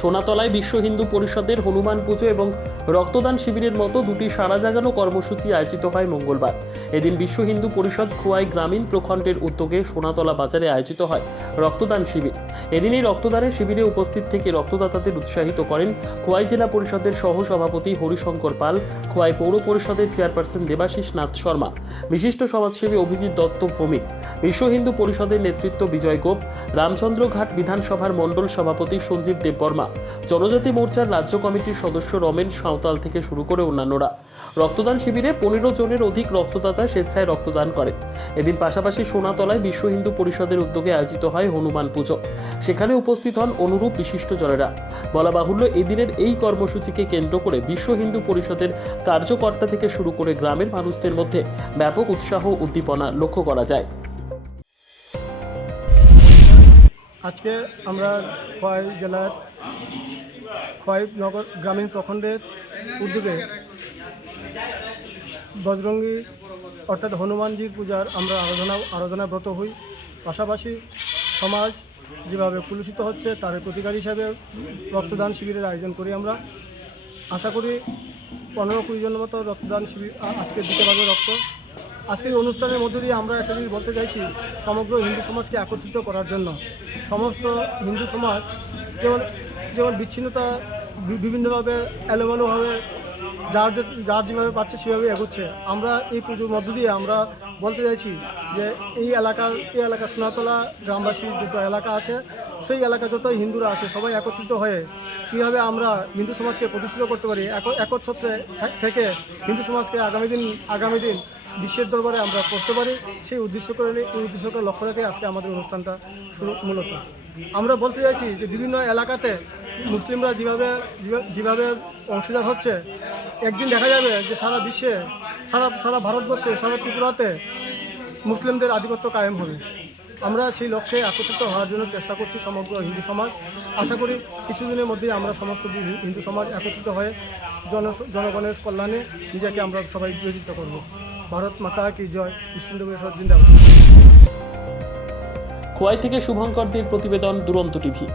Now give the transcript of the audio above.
সোনাতলায় বিশ্ব হিন্দু পরিষদের হনুমান পুজো এবং রক্তদান শিবিরের মতো দুটি সাড়া জাগানো কর্মসূচি আয়োজিত হয় মঙ্গলবার। এদিন বিশ্ব হিন্দু পরিষদ খোয়াই গ্রামীণ প্রখণ্ডের উদ্যোগে সোনাতলা বাজারে আয়োজিত হয় রক্তদান শিবির। এদিন এই রক্তদানের শিবিরে উপস্থিত থেকে রক্তদাতাদের উৎসাহিত করেন খোয়াই জেলা পরিষদের সহ সভাপতি হরিশঙ্কর পাল, খোয়াই পৌর পরিষদের চেয়ারপারসন দেবাশিস নাথ শর্মা, বিশিষ্ট সমাজসেবী অভিজিৎ দত্ত ভৌমিক, বিশ্ব হিন্দু পরিষদের নেতৃত্ব বিজয় গোপ, রামচন্দ্রঘাট বিধানসভার মণ্ডল সভাপতি সঞ্জীব দেববর্মা, জনজাতি মোর্চার রাজ্য কমিটির সদস্য রমেন সাঁওতাল থেকে শুরু করে অন্যান্যরা। রক্তদান শিবিরে 15 জনের অধিক রক্তদাতা স্বেচ্ছায় রক্তদান করেন। এদিন পাশাপাশি সোনাতলায় বিশ্ব হিন্দু পরিষদের উদ্যোগে আয়োজিত হয় হনুমান পুজো। সেখানে উপস্থিত হন অনুরূপ বিশিষ্টজনেরা। বলা বাহুল্য, এদিনের এই কর্মসূচিকে কেন্দ্র করে বিশ্ব হিন্দু পরিষদের কার্যকর্তা থেকে শুরু করে গ্রামের মানুষদের মধ্যে ব্যাপক উৎসাহ উদ্দীপনা লক্ষ্য করা যায়। আজকে আমরা খোয়াই জেলার খোয়াই নগর গ্রামীণ প্রখণ্ডের উদ্যোগে বজরঙ্গী অর্থাৎ হনুমানজির পূজার আমরা আরাধনা ব্রত হই। পাশাপাশি সমাজ যেভাবে কুলুষিত হচ্ছে তার প্রতিকার হিসাবে রক্তদান শিবিরের আয়োজন করি। আমরা আশা করি 15-20 জনের মতো রক্তদান শিবির আজকে দিতে পারবে রক্ত। আজকের এই অনুষ্ঠানের মধ্যে দিয়ে আমরা একটা জিনিস বলতে চাইছি, সমগ্র হিন্দু সমাজকে একত্রিত করার জন্য। সমস্ত হিন্দু সমাজ যেমন বিচ্ছিন্নতা বিভিন্নভাবে এলোমেলোভাবে যার যেভাবে পারছে সেভাবে এগোচ্ছে। আমরা এই পুজোর মধ্য দিয়ে আমরা বলতে চাইছি যে এই এলাকা সোনাতলা গ্রামবাসী যত এলাকা আছে, সেই এলাকা যত হিন্দুরা আছে সবাই একত্রিত হয়ে কীভাবে আমরা হিন্দু সমাজকে প্রতিষ্ঠিত করতে পারি, একচ্ছত্রে থেকে হিন্দু সমাজকে আগামী দিন বিশ্বের দরবারে আমরা পৌঁছতে পারি, এই উদ্দেশ্যকে লক্ষ্য রেখে আজকে আমাদের অনুষ্ঠানটা শুরু। মূলত আমরা বলতে চাইছি যে বিভিন্ন এলাকাতে মুসলিমরা যেভাবে অংশীদার হচ্ছে, একদিন দেখা যাবে যে সারা বিশ্বে, সারা ভারতবর্ষে, সারা ত্রিপুরাতে মুসলিমদের আধিপত্য কায়েম হবে। আমরা সেই লক্ষ্যে একত্রিত হওয়ার জন্য চেষ্টা করছি সমগ্র হিন্দু সমাজ। আশা করি কিছুদিনের মধ্যেই আমরা সমস্ত হিন্দু সমাজ একত্রিত হয়ে জনগণের কল্যাণে নিজেকে আমরা সবাই বিবেচিত করব। ভারত মাতা কি জয়, বিশ্ব হিন্দু পরিষদ জিন্দাবাদ। খোয়াই থেকে শুভঙ্কর দের প্রতিবেদন, দুরন্ত টিভি।